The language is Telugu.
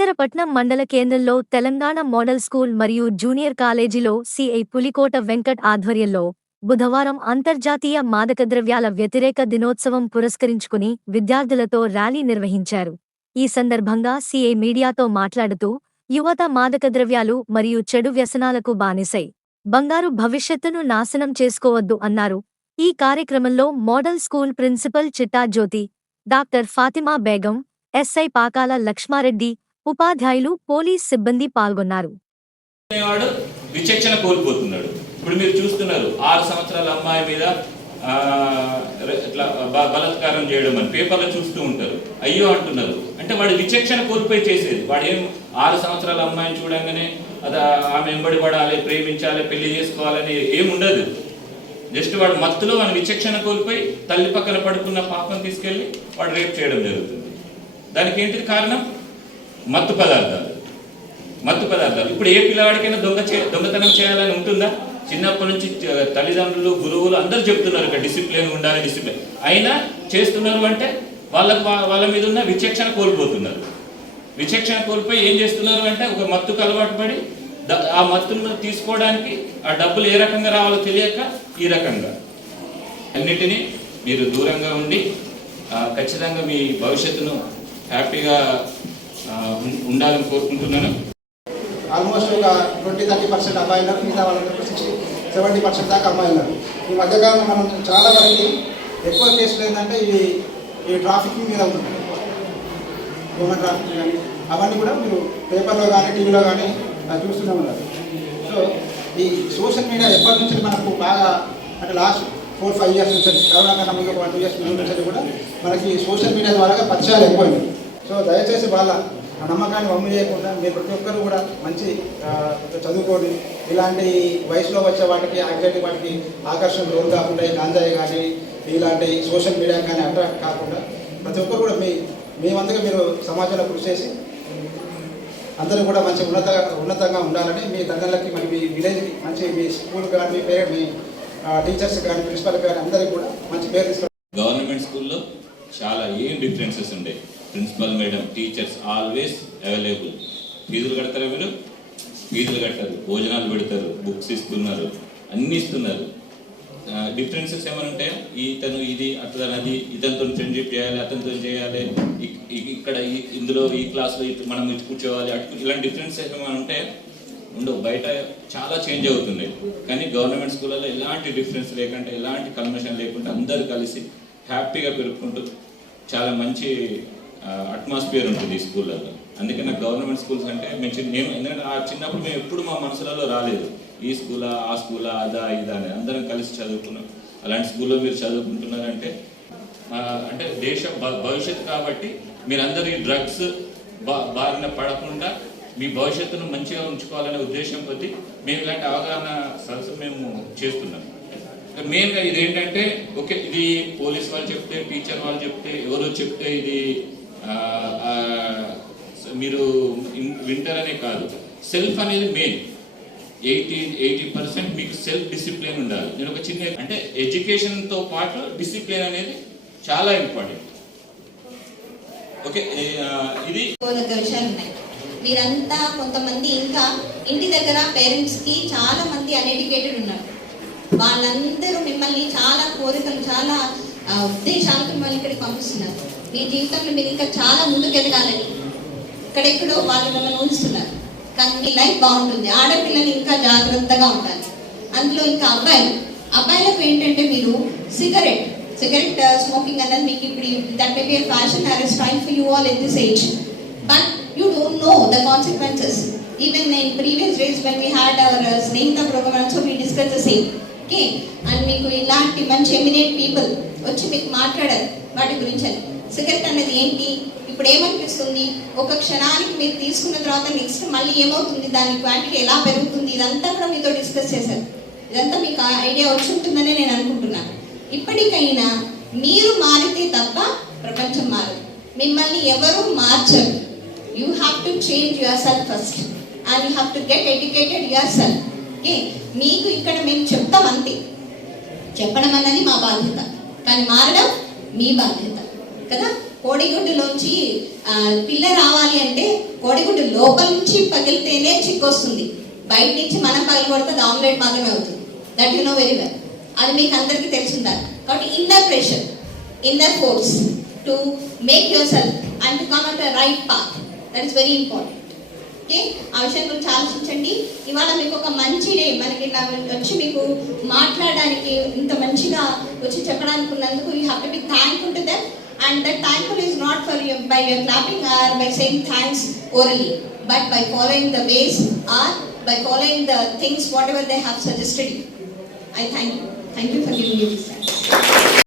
శంకరపట్నం మండల కేంద్రంలో తెలంగాణ మోడల్ స్కూల్ మరియు జూనియర్ కాలేజీలో సిఐ పులికోట వెంకట్ ఆధ్వర్యంలో బుధవారం అంతర్జాతీయ మాదకద్రవ్యాల వ్యతిరేక దినోత్సవం పురస్కరించుకుని విద్యార్థులతో ర్యాలీ నిర్వహించారు. ఈ సందర్భంగా సిఐ మీడియాతో మాట్లాడుతూ, యువత మాదకద్రవ్యాలు మరియు చెడు వ్యసనాలకు బానిసై బంగారు భవిష్యత్తును నాశనం చేసుకోవద్దు అన్నారు. ఈ కార్యక్రమంలో మోడల్ స్కూల్ ప్రిన్సిపల్ చిట్టా జ్యోతి, డాక్టర్ ఫాతిమా బేగం, ఎస్ఐ పాకాల లక్ష్మారెడ్డి, ఉపాధ్యాయులు, పోలీస్ సిబ్బంది పాల్గొన్నారు. విచక్షణ కోల్పోతున్నాడు. ఇప్పుడు మీరు చూస్తున్నారు 6 సంవత్సరాల అమ్మాయి మీద ఇట్లా బలాత్కారం చేయడం అని పేపర్లో చూస్తూ ఉంటారు. అయ్యో అంటున్నారు. అంటే వాడు విచక్షణ కోల్పోయి చేసేది. వాడు ఏం 6 సంవత్సరాల అమ్మాయిని చూడంగానే ఆమె వెంబడి పడాలి, ప్రేమించాలి, పెళ్లి చేసుకోవాలని ఏముండదు. జస్ట్ వాడు మత్తులో వాడి విచక్షణ కోల్పోయి తల్లి పక్కన పడుకున్న పాపం తీసుకెళ్ళి వాడు రేప్ చేయడం జరుగుతుంది. దానికి ఏంటి కారణం? మత్తు పదార్థాలు. ఇప్పుడు ఏ పిల్లవాడికైనా దొంగతనం చేయాలని ఉంటుందా? చిన్నప్పటి నుంచి తల్లిదండ్రులు, గురువులు అందరూ చెప్తున్నారు ఇక్కడ డిసిప్లిన్ ఉండాలి, డిసిప్లిన్ అయినా చేస్తున్నారు. అంటే వాళ్ళ మీద ఉన్న విచక్షణ కోల్పోతున్నారు. విచక్షణ కోల్పోయి ఏం చేస్తున్నారు అంటే ఒక మత్తుకు అలవాటు పడి ఆ మత్తును తీసుకోవడానికి ఆ డబ్బులు ఏ రకంగా రావాలో తెలియక ఈ రకంగా అన్నిటినీ మీరు దూరంగా ఉండి ఖచ్చితంగా మీ భవిష్యత్తును హ్యాపీగా ఉండాలని కోరుకుంటున్నాను. ఆల్మోస్ట్ ఒక 20-30% అమ్మాయిలు ఉన్నారు, మిగతా వాళ్ళందరూ 60-70% దాకా అమ్మాయిలు ఉన్నారు. ఈ మధ్యకాలంలో మనం చాలా వరకు ఎక్కువ కేసులు ఏంటంటే ఈ ట్రాఫికింగ్ మీద ఉంటుంది. హ్యూమన్ ట్రాఫికింగ్ కానీ అవన్నీ కూడా మీరు పేపర్లో కానీ టీవీలో కానీ చూస్తూనే ఉన్నారు. సో ఈ సోషల్ మీడియా ఎప్పటి నుంచి మనకు బాగా అంటే లాస్ట్ 4-5 ఇయర్స్ నుంచి, కరోనా కన్నా ముందు 1-2 ఇయర్స్ ముందు నుంచి కూడా మనకి సోషల్ మీడియా ద్వారా పరిచయాలు ఎక్కువైంది. సో దయచేసి వాళ్ళ నమ్మకాన్ని వమ్ము చేయకుండా మీరు ప్రతి ఒక్కరు కూడా మంచి చదువుకోండి. ఇలాంటి వయసులో వచ్చే వాటికి యాంగ్జైటీ వాటికి ఆకర్షణ లోన్ కాకుండా ఈ గాంజాయి కానీ ఇలాంటి సోషల్ మీడియా కానీ అట్రాక్ట్ కాకుండా ప్రతి ఒక్కరు కూడా మీ వంతుగా మీరు సమాజంలో కృషి చేసి అందరూ కూడా మంచి ఉన్నతంగా ఉండాలని మీ తల్లిదండ్రులకి మరి మీ విలేజ్కి మంచి మీ స్కూల్ కానీ మీ పేరు మీ టీచర్స్ కానీ ప్రిన్సిపల్ కానీ అందరికీ కూడా మంచి పేరు తీసుకోండి. గవర్నమెంట్ స్కూల్లో చాలా ఏం డిఫరెన్సెస్ ఉంటాయి. Principal madam, teachers always available. ఫీజులు కడతారు, మీరు ఫీజులు కట్టారు, భోజనాలు పెడతారు, బుక్స్ ఇస్తున్నారు, అన్నీ ఇస్తున్నారు. డిఫరెన్సెస్ ఏమైనా ఉంటాయా? ఇతను ఇది అతను ఇతనితో ఫ్రెండ్షిప్ చేయాలి, అతనితో చేయాలి, ఇక్కడ ఇందులో ఈ క్లాస్లో మనం కూర్చోవాలి, ఇలాంటి డిఫరెన్సెస్ ఏమైనా ఉంటాయా? ఉండవు. బయట చాలా చేంజ్ అవుతున్నాయి. కానీ గవర్నమెంట్ స్కూళ్ళలో ఎలాంటి డిఫరెన్స్ లేకుండా, ఎలాంటి కల్మషన్ లేకుండా అందరూ కలిసి హ్యాపీగా పెరుపుకుంటూ చాలా మంచి అట్మాస్ఫియర్ ఉంటుంది ఈ స్కూళ్ళల్లో. అందుకే నాకు గవర్నమెంట్ స్కూల్స్ అంటే నేను ఎందుకంటే చిన్నప్పుడు మేము ఎప్పుడు మా మనసులలో రాలేదు ఈ స్కూలా ఆ స్కూలా అదా ఇదా అని. అందరం కలిసి చదువుకున్నాం. అలాంటి స్కూల్లో మీరు చదువుకుంటున్నారంటే అంటే దేశ భవిష్యత్తు కాబట్టి మీరందరూ ఈ డ్రగ్స్ బారిన పడకుండా మీ భవిష్యత్తును మంచిగా ఉంచుకోవాలనే ఉద్దేశం కొద్దీ మేము ఇలాంటి అవగాహన సదస్సు మేము చేస్తున్నాం. మెయిన్గా ఇది ఏంటంటే ఓకే, ఇది పోలీస్ వాళ్ళు చెప్తే, టీచర్ వాళ్ళు చెప్తే, ఎవరో చెప్తే ఇది మీరు వింటారనే కాదు. సెల్ఫ్ అనేది మెయిన్. 80% మీకు సెల్ఫ్ డిసిప్లిన్ ఉండాలి. నేను ఒక చిన్న అంటే ఎడ్యుకేషన్తో పాటు డిసిప్లిన్ అనేది చాలా ఇంపార్టెంట్. ఓకే, ఇది విషయాలు ఉన్నాయి. మీరంతా కొంతమంది ఇంకా ఇంటి దగ్గర పేరెంట్స్కి చాలా మంది అన్ఎడ్యుకేటెడ్ ఉన్నారు. వాళ్ళందరూ మిమ్మల్ని చాలా కోరికలు, చాలా ఉద్దేశాలకు మిమ్మల్ని ఇక్కడికి పంపిస్తున్నారు. మీ జీవితంలో మీరు ఇంకా చాలా ముందుకు ఎదగాలని ఇక్కడెక్కడో వాళ్ళు మిమ్మల్ని ఉంచుతున్నారు. కానీ మీ లైఫ్ బాగుంటుంది. ఆడపిల్లలు ఇంకా జాగ్రత్తగా ఉండాలి. అందులో ఇంకా అబ్బాయిలకు ఏంటంటే మీరు సిగరెట్ స్మోకింగ్ అనేది మీకు ఇప్పుడు that may be a fashion or a style for you all at this age, but you don't know the consequences. Even in previous days when we had our Snehitha programme also we discuss the same. Okay, and మీకు ఇలాంటి మంచి ఎమినేట్ పీపుల్ వచ్చి మీకు మాట్లాడారు వాటి గురించి. అని సిగరెట్ అనేది ఏంటి, ఇప్పుడు ఏమనిపిస్తుంది, ఒక క్షణానికి మీరు తీసుకున్న తర్వాత నెక్స్ట్ మళ్ళీ ఏమవుతుంది, దాని క్వాంటిటీ ఎలా పెరుగుతుంది, ఇదంతా కూడా మీతో డిస్కస్ చేశారు. ఇదంతా మీకు ఐడియా వచ్చి ఉంటుందని నేను అనుకుంటున్నాను. ఇప్పటికైనా మీరు మారితే తప్ప ప్రపంచం మారదు. మిమ్మల్ని ఎవరు మార్చరు. You have to change yourself first and you have to get educated yourself. Okay, మీకు ఇక్కడ మేము చెప్తాం అంతే. చెప్పడం అన్నది మా బాధ్యత, కానీ మారడం మీ బాధ్యత కదా. కోడిగుడ్డులోంచి పిల్ల రావాలి అంటే కోడిగుడ్డు లోపల నుంచి పగిలితేనే చిక్కు వస్తుంది, బయట నుంచి మనం పగలగొడితే అది ఆమ్లెట్ మాత్రమే అవుతుంది. That you know very well. అది మీకు అందరికీ తెలిసిందారు. కాబట్టి inner pressure, inner force to make your self and to come at right path, that is very important. Okay, ఆ విషయం గురించి ఆలోచించండి. ఇవాళ మీకు ఒక మంచి డే, మనకి ఇలా వచ్చి మీకు మాట్లాడడానికి ఇంత మంచిగా వచ్చి చెప్పడానికి ఉన్నందుకు you have to be thankful to them. And that thankful is not for you by your clapping or by saying thanks orally, but by following the ways or by following the things whatever they have suggested you. I thank you for giving me this chance.